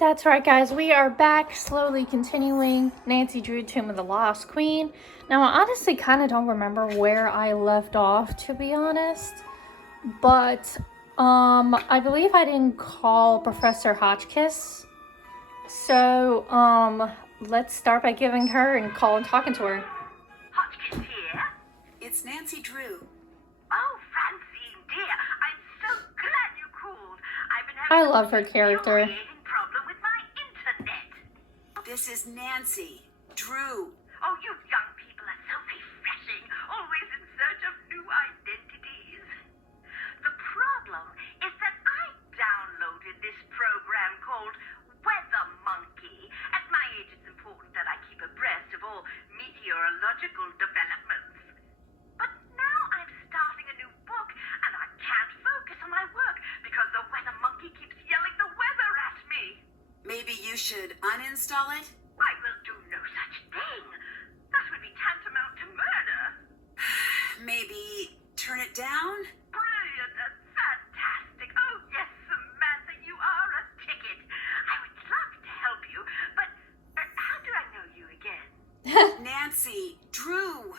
That's right, guys. We are back, slowly continuing Nancy Drew, Tomb of the Lost Queen. Now, I honestly kind of don't remember where I left off, to be honest. But, I believe I didn't call Professor Hotchkiss. So, let's start by giving her and talking to her. Hotchkiss here? It's Nancy Drew. Oh, Francine, dear. I'm so glad you called. I've been I having love her character. problem with my internet. This is Nancy Drew. Oh, you young people are so refreshing, always in search of new identities. The problem is that I downloaded this program called Weather Monkey. At my age, it's important that I keep abreast of all meteorological developments. But now I'm starting a new book, and I can't focus on my work because the Weather Monkey keeps yelling the weather at me. Maybe you should uninstall it? I will do no such thing. That would be tantamount to murder. Maybe turn it down? Brilliant and fantastic. Oh, yes, Samantha, you are a ticket. I would love to help you, but how do I know you again? Nancy Drew.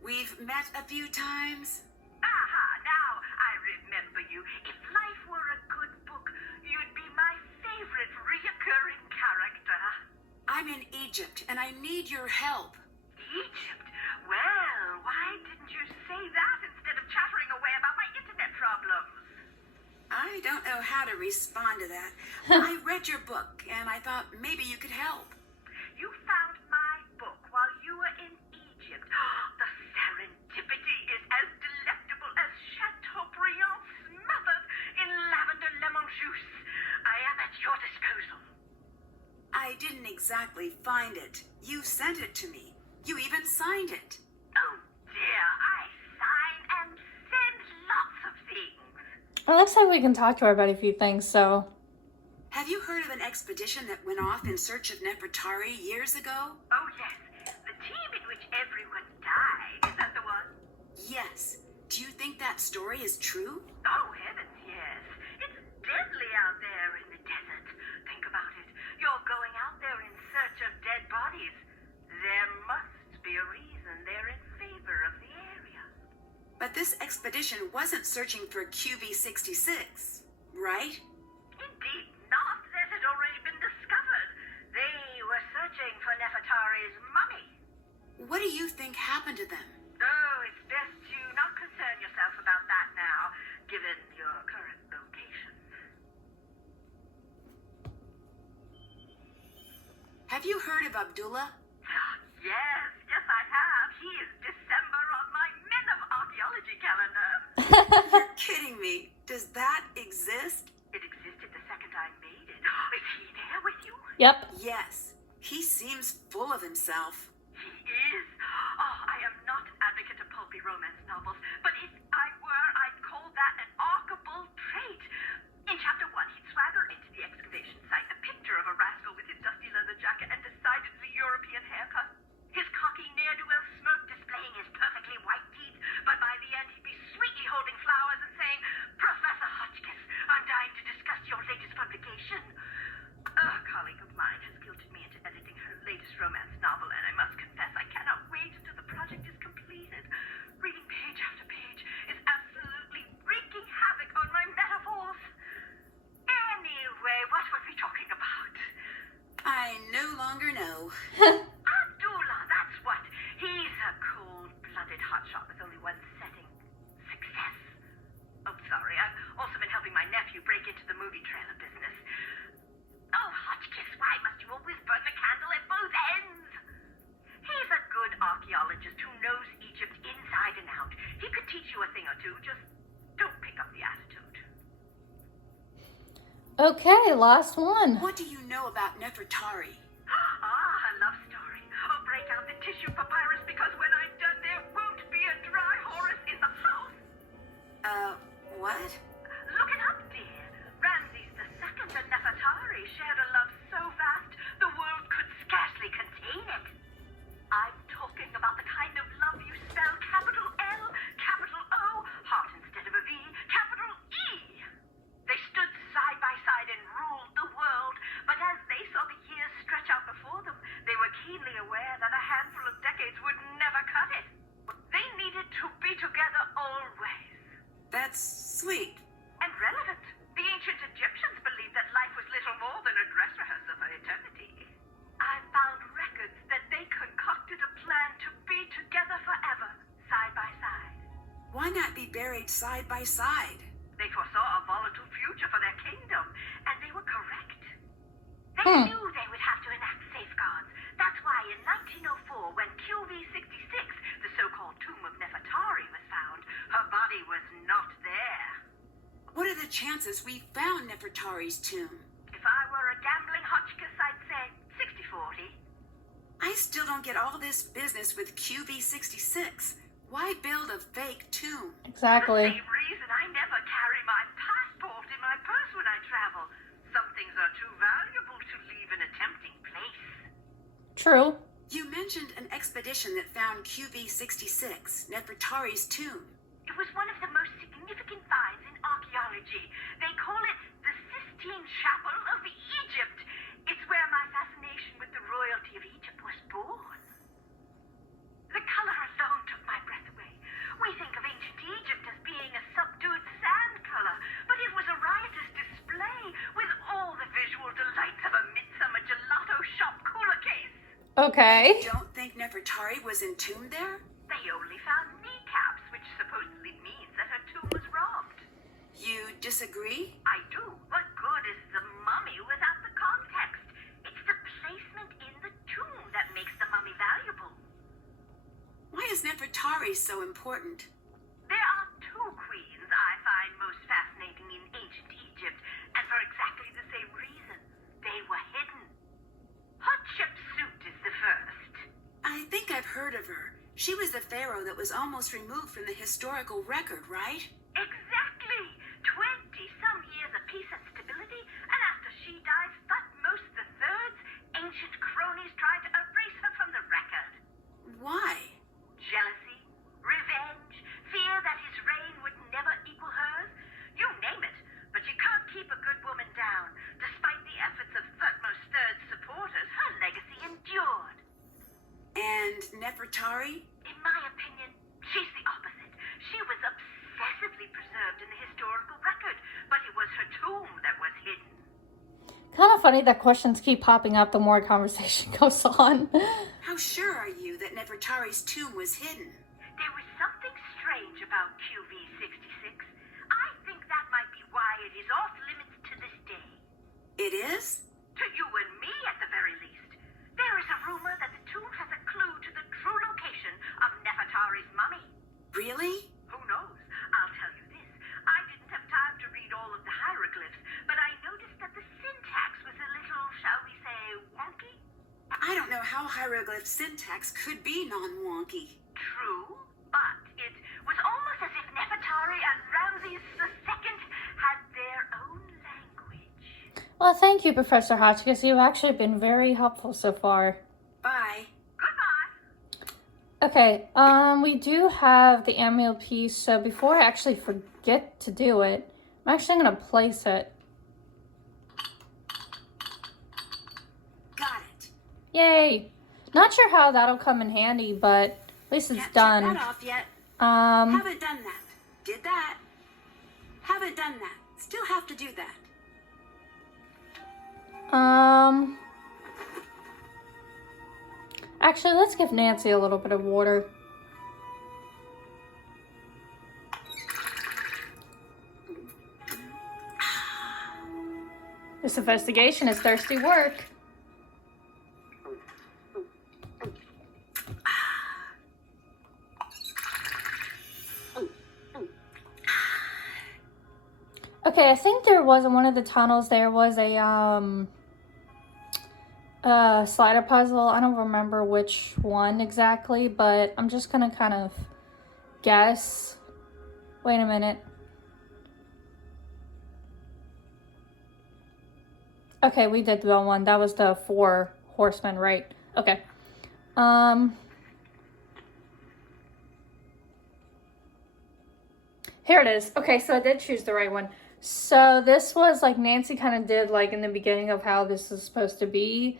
We've met a few times. Aha, now I remember you. If life were a good book, you'd be my favorite reoccurring character. I'm in Egypt, and I need your help. Egypt? Well, why didn't you say that instead of chattering away about my internet problems? I don't know how to respond to that. I read your book, and I thought maybe you could help. You found my book while you were in Egypt. The serendipity is as delectable as Chateaubriand smothered in lavender lemon juice. I am at your disposal. I didn't exactly find it. You sent it to me. You even signed it. Oh dear, I sign and send lots of things. It looks like we can talk to her about a few things, so... Have you heard of an expedition that went off in search of Nefertari years ago? Oh yes, the team in which everyone died. Is that the one? Yes. Do you think that story is true? Oh heavens, yes. It's deadly out there in the desert. Think about it. You're going out there in search of dead bodies. There must be a reason they're in favor of the area. But this expedition wasn't searching for QV66, right? Indeed not. That had already been discovered. They were searching for Nefertari's mummy. What do you think happened to them? Oh, it's best to not concern yourself about that now, given your current location. Have you heard of Abdullah? Yes, I have. He is December on my Men of Archaeology calendar. You're kidding me. Does that exist? It existed the second I made it. Is he there with you? Yep. Yes. He seems full of himself. He is. Oh, I am not an advocate of pulpy romance novels, but if I were, I'd call that an arkable trait. In chapter 1, he'd swagger into the excavation site, a picture of a rascal with his dusty leather jacket and decidedly European haircut. His cocky ne'er-do-well smirk displaying his perfectly white teeth, but by the end he'd be sweetly holding flowers and saying, "Professor Hotchkiss, I'm dying to discuss your latest publication." A colleague of mine has guilted me into editing her latest romance novel, and I must confess I cannot wait until the project is completed. Reading page after page is absolutely wreaking havoc on my metaphors. Anyway, what were we talking about? I no longer know. Abdullah, that's what. He's a cold-blooded hotshot with only one setting. Success. Oh, sorry, I've also been helping my nephew break into the movie trailer business. Oh, Hotchkiss, why must you always burn the candle at both ends? He's a good archaeologist who knows Egypt inside and out. He could teach you a thing or two, just don't pick up the attitude. Okay, last one. What do you know about Nefertari? Ah, a love story. I'll break out the tissue papyrus because when I'm done there won't be a dry Horus in the house. What? Look it up, dear. Ramses II and Nefertari shared a love so vast the world could scarcely contain it. I'm talking about the kind of love you spell capital L, capital O, heart instead of a V, capital E. They stood side by side and ruled the world, but as That's sweet. And relevant. The ancient Egyptians believed that life was little more than a dress rehearsal for eternity. I found records that they concocted a plan to be together forever, side by side. Why not be buried side by side? They foresaw a volatile future for their kingdom, and they were correct. They knew they would have to enact safeguards. That's why in 1904, when QV-66, the so-called Tomb of Nefertari, was found, her body was not there. What are the chances we found Nefertari's tomb? If I were a gambling Hotchkiss, I'd say 60-40. I still don't get all this business with QV-66. Why build a fake tomb? Exactly. For the same reason I never carry my passport in my purse when I travel. Some things are too valuable to leave in a tempting place. True. You mentioned an expedition that found QV-66, Nefertari's tomb. It was one of the most significant finds in archaeology. They call it the Sistine Chapel of Egypt. It's where my fascination with the royalty of Egypt was born. The color alone took my breath away. We think of ancient Egypt as being a subdued sand color, but it was a riotous display with all the visual delights of a midsummer gelato shop cooler case. Okay. Don't think Nefertari was entombed there? They only found kneecaps, which supposedly means that her tomb was robbed. You disagree? I do. What good is the mummy without the context? It's the placement in the tomb that makes the mummy valuable. Why is Nefertari so important? There are two queens I find most fascinating in ancient Egypt, and for exactly the same reason. They were hidden. Hatshepsut is the first. I think I've heard of her. She was the pharaoh that was almost removed from the historical record, right? Exactly. 20-some years of peace and stability, and after she dies, Thutmose III's ancient cronies tried to erase her from the record. Why? Jealousy, revenge, fear that his reign would never equal hers. You name it, but you can't keep a good woman down. Despite the efforts of Thutmose III's supporters, her legacy endured. And Nefertari? In my opinion, she's the opposite. She was obsessively preserved in the historical record, but it was her tomb that was hidden. Kind of funny that questions keep popping up the more conversation goes on. How sure are you that Nefertari's tomb was hidden? There was something strange about QV-66. I think that might be why it is off limits to this day. It is? To you and me, at the very least. There is a rumor that the tomb has a clue to the true location of Nefertari's mummy. Really? Who knows? I'll tell you this. I didn't have time to read all of the hieroglyphs, but I noticed that the syntax was a little, shall we say, wonky. I don't know how hieroglyph syntax could be non-wonky. True, but it was almost as if Nefertari and Ramses II had their own language. Well, thank you, Professor Hotchkiss. You've actually been very helpful so far. Bye. Goodbye. Okay, we do have the amulet piece, so before I actually forget to do it, I'm actually going to place it. Got it. Yay! Not sure how that'll come in handy, but at least it's Can't done. check that off yet. Um, Haven't done that. Did that. Haven't done that. Still have to do that. Actually, let's give Nancy a little bit of water. This investigation is thirsty work. Okay, I think there was in one of the tunnels, there was a slider puzzle. I don't remember which one exactly, but I'm just gonna kind of guess. Wait a minute. Okay, we did the one. That was the 4 horsemen, right? Okay. Here it is. Okay, so I did choose the right one. So this was like Nancy kind of did like in the beginning of how this is supposed to be,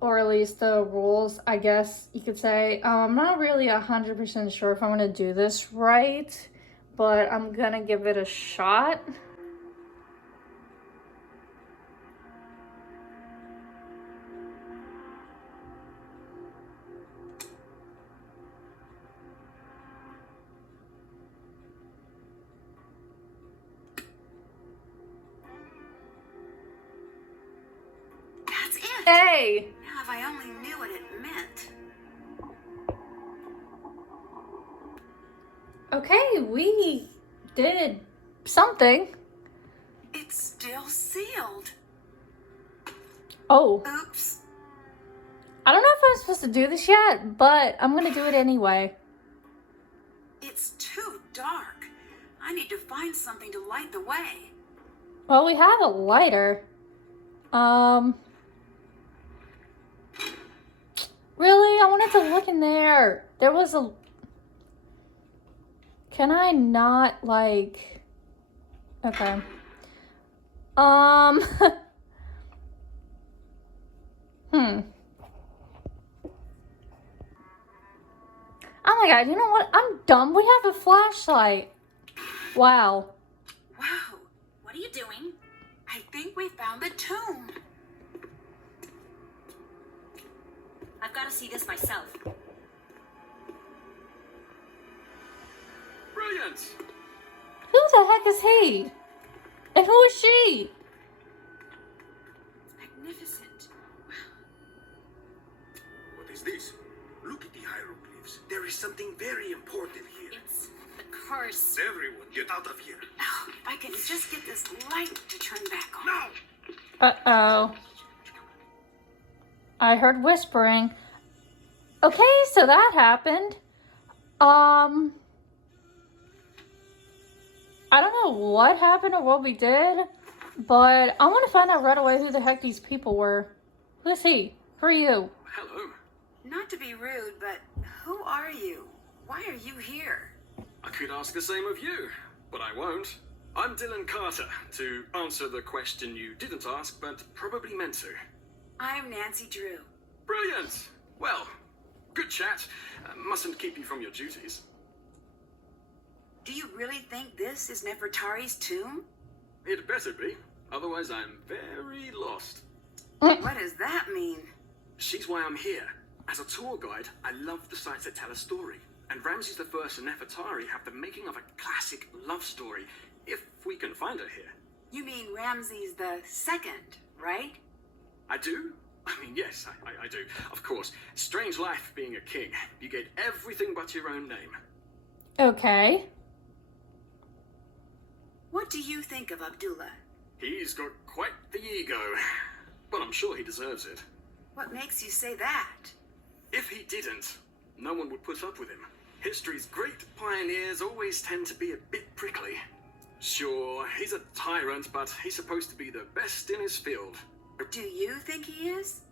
or at least the rules, I guess you could say. I'm not really 100% sure if I'm going to do this right, but I'm gonna give it a shot. That's it. Hey! Now, if I only knew what it meant. Okay, we did something. It's still sealed. Oh. Oops. I don't know if I'm supposed to do this yet, but I'm gonna do it anyway. It's too dark. I need to find something to light the way. Well, we have a lighter. Really? I wanted to look in there. There was a... Can I not, like... Okay. Oh my god, you know what? I'm dumb. We have a flashlight. Wow. Wow. What are you doing? I think we found the tomb. I've got to see this myself. Brilliant! Who the heck is he? And who is she? Magnificent. What is this? Look at the hieroglyphs. There is something very important here. It's the curse. Everyone get out of here. Oh, if I can just get this light to turn back on. Now! Uh-oh. I heard whispering. Okay, so that happened. I don't know what happened or what we did, but I want to find out right away who the heck these people were. Who's he? Who are you? Hello. Not to be rude, but who are you? Why are you here? I could ask the same of you, but I won't. I'm Dylan Carter, to answer the question you didn't ask, but probably meant to. I'm Nancy Drew. Brilliant! Well, good chat. Mustn't keep you from your duties. Do you really think this is Nefertari's tomb? It better be, otherwise I'm very lost. What does that mean? She's why I'm here. As a tour guide, I love the sites that tell a story. And Ramses I and Nefertari have the making of a classic love story, if we can find her here. You mean Ramses the Second, right? I do? I mean, yes, I do. Of course. Strange life being a king. You get everything but your own name. Okay. What do you think of Abdullah? He's got quite the ego. But I'm sure he deserves it. What makes you say that? If he didn't, no one would put up with him. History's great pioneers always tend to be a bit prickly. Sure, he's a tyrant, but he's supposed to be the best in his field. Do you think he is?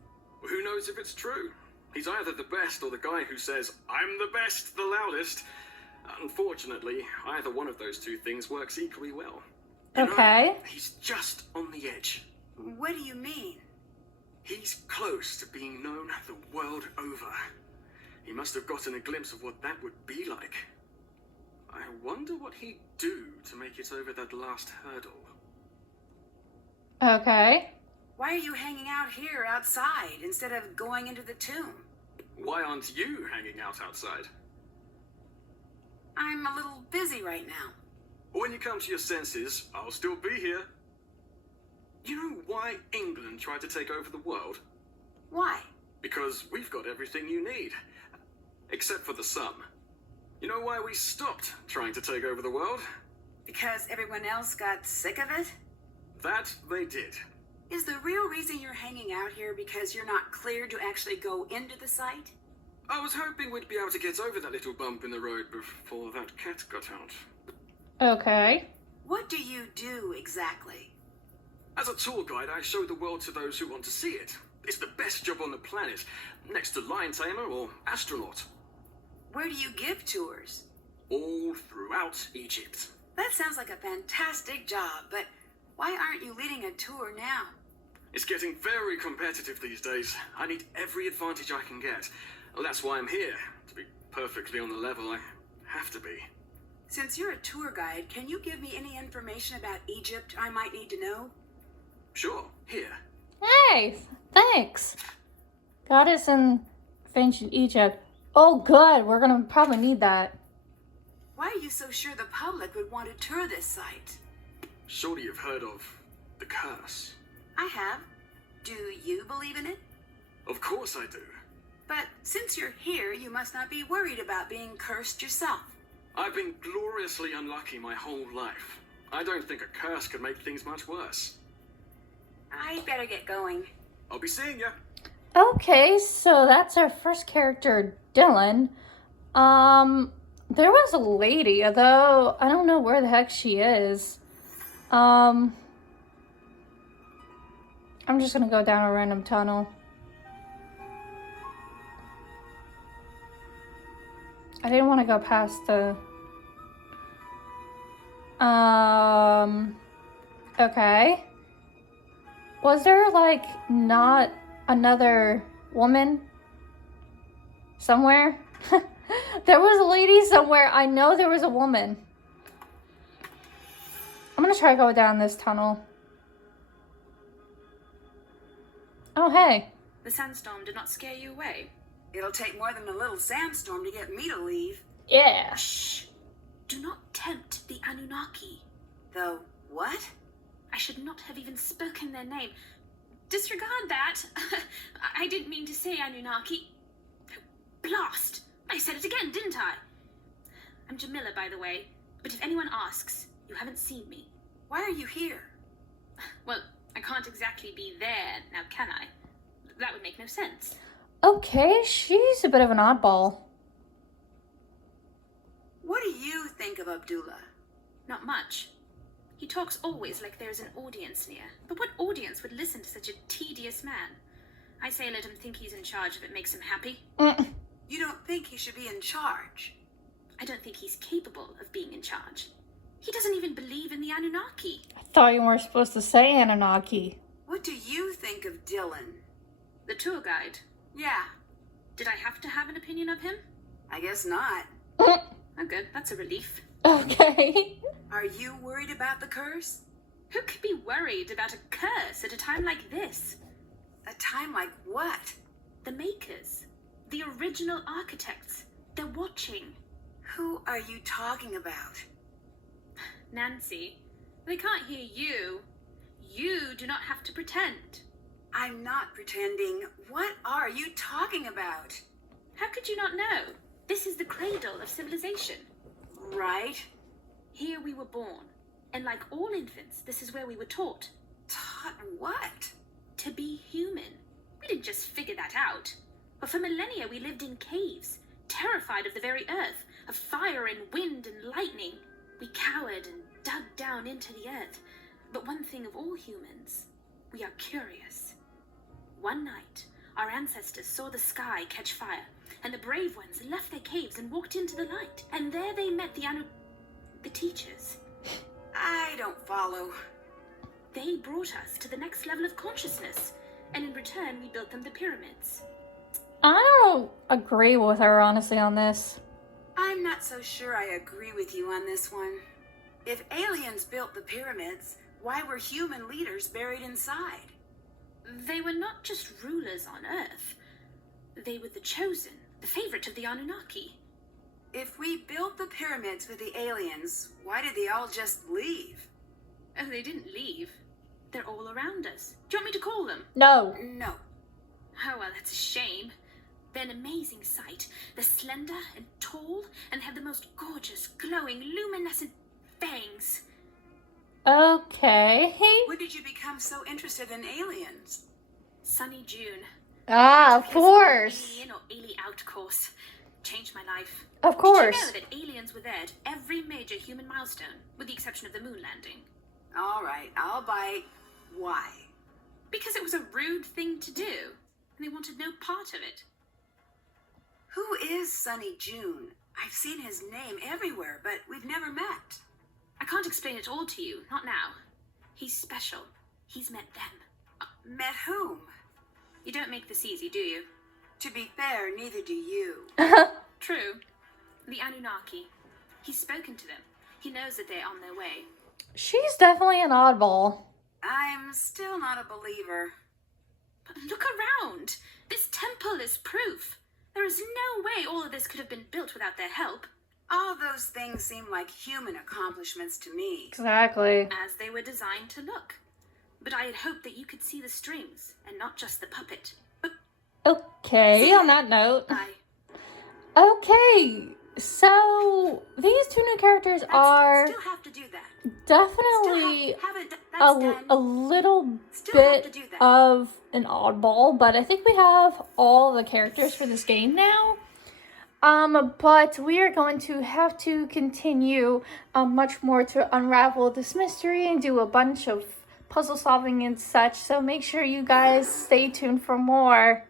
Who knows if it's true? He's either the best or the guy who says, "I'm the best, the loudest." Unfortunately, either one of those two things works equally well. You know, Okay. he's just on the edge. What do you mean? He's close to being known the world over. He must have gotten a glimpse of what that would be like. I wonder what he'd do to make it over that last hurdle. Okay. Why are you hanging out here outside instead of going into the tomb? Why aren't you hanging out outside? I'm a little busy right now. When you come to your senses, I'll still be here. You know why England tried to take over the world? Why? Because we've got everything you need. Except for the sun. You know why we stopped trying to take over the world? Because everyone else got sick of it? That they did. Is the real reason you're hanging out here because you're not cleared to actually go into the site? I was hoping we'd be able to get over that little bump in the road before that cat got out. Okay. What do you do exactly? As a tour guide, I show the world to those who want to see it. It's the best job on the planet, next to lion tamer or astronaut. Where do you give tours? All throughout Egypt. That sounds like a fantastic job, but why aren't you leading a tour now? It's getting very competitive these days. I need every advantage I can get. Well, that's why I'm here. To be perfectly on the level, I have to be. Since you're a tour guide, can you give me any information about Egypt I might need to know? Sure, here. Hey, thanks. Goddess in ancient Egypt. Oh, good. We're gonna probably need that. Why are you so sure the public would want to tour this site? Surely you've heard of the curse. I have. Do you believe in it? Of course I do. But since you're here, you must not be worried about being cursed yourself. I've been gloriously unlucky my whole life. I don't think a curse could make things much worse. I'd better get going. I'll be seeing ya. Okay, so that's our first character, Dylan. There was a lady, although I don't know where the heck she is. I'm just gonna go down a random tunnel. I didn't want to go past the... Okay. Was there, like, not another woman somewhere? There was a lady somewhere. I know there was a woman. I'm gonna try to go down this tunnel. Oh, hey. The sandstorm did not scare you away. It'll take more than a little sandstorm to get me to leave. Yeah. Shh! Do not tempt the Anunnaki. Though, what? I should not have even spoken their name. Disregard that. I didn't mean to say Anunnaki. Blast! I said it again, didn't I? I'm Jamila, by the way. But if anyone asks, you haven't seen me. Why are you here? Well, I can't exactly be there now, can I? That would make no sense. Okay, she's a bit of an oddball. What do you think of Abdullah? Not much. He talks always like there's an audience near. But what audience would listen to such a tedious man? I say let him think he's in charge if it makes him happy. You don't think he should be in charge? I don't think he's capable of being in charge. He doesn't even believe in the Anunnaki. I thought you weren't supposed to say Anunnaki. What do you think of Dylan? The tour guide. Yeah, Did I have to have an opinion of him? I guess not. Oh, good. That's a relief. Okay. Are you worried about the curse? Who could be worried about a curse at a time like this? A time like what? The makers. The original architects. They're watching. Who are you talking about? Nancy, they can't hear you. You do not have to pretend. I'm not pretending. What are you talking about? How could you not know? This is the cradle of civilization. Right? Here we were born. And like all infants, this is where we were taught. Taught what? To be human. We didn't just figure that out. But for millennia we lived in caves, terrified of the very earth, of fire and wind and lightning. We cowered and dug down into the earth. But one thing of all humans, we are curious. One night, our ancestors saw the sky catch fire, and the brave ones left their caves and walked into the light. And there they met the teachers. I don't follow. They brought us to the next level of consciousness, and in return we built them the pyramids. I don't agree with her, honestly, on this. I'm not so sure I agree with you on this one. If aliens built the pyramids, why were human leaders buried inside? They were not just rulers on Earth. They were the chosen, the favorite of the Anunnaki. If we built the pyramids with the aliens, why did they all just leave? Oh, they didn't leave. They're all around us. Do you want me to call them? No. No. Oh, well, that's a shame. They're an amazing sight. They're slender and tall and have the most gorgeous, glowing, luminescent fangs. Okay. When did you become so interested in aliens? Sunny June. Ah, of course. Alien or alien out course. Changed my life. Of course. Did you know that aliens were there at every major human milestone, with the exception of the moon landing? All right, I'll bite. Why? Because it was a rude thing to do, and they wanted no part of it. Who is Sunny June? I've seen his name everywhere, but we've never met. I can't explain it all to you, not now. He's special. He's met them. Met whom? You don't make this easy, do you? To be fair, neither do you. True. The Anunnaki. He's spoken to them. He knows that they're on their way. She's definitely an oddball. I'm still not a believer. But look around. This temple is proof. There is no way all of this could have been built without their help. All those things seem like human accomplishments to me. Exactly. As they were designed to look. But I had hoped that you could see the strings and not just the puppet. But Okay, on that note. Okay, so these two new characters are Still have to do that. definitely That's done. a little Still have to bit do that. of an oddball, but I think we have all the characters for this game now. But we are going to have to continue much more to unravel this mystery and do a bunch of puzzle solving and such. So make sure you guys stay tuned for more.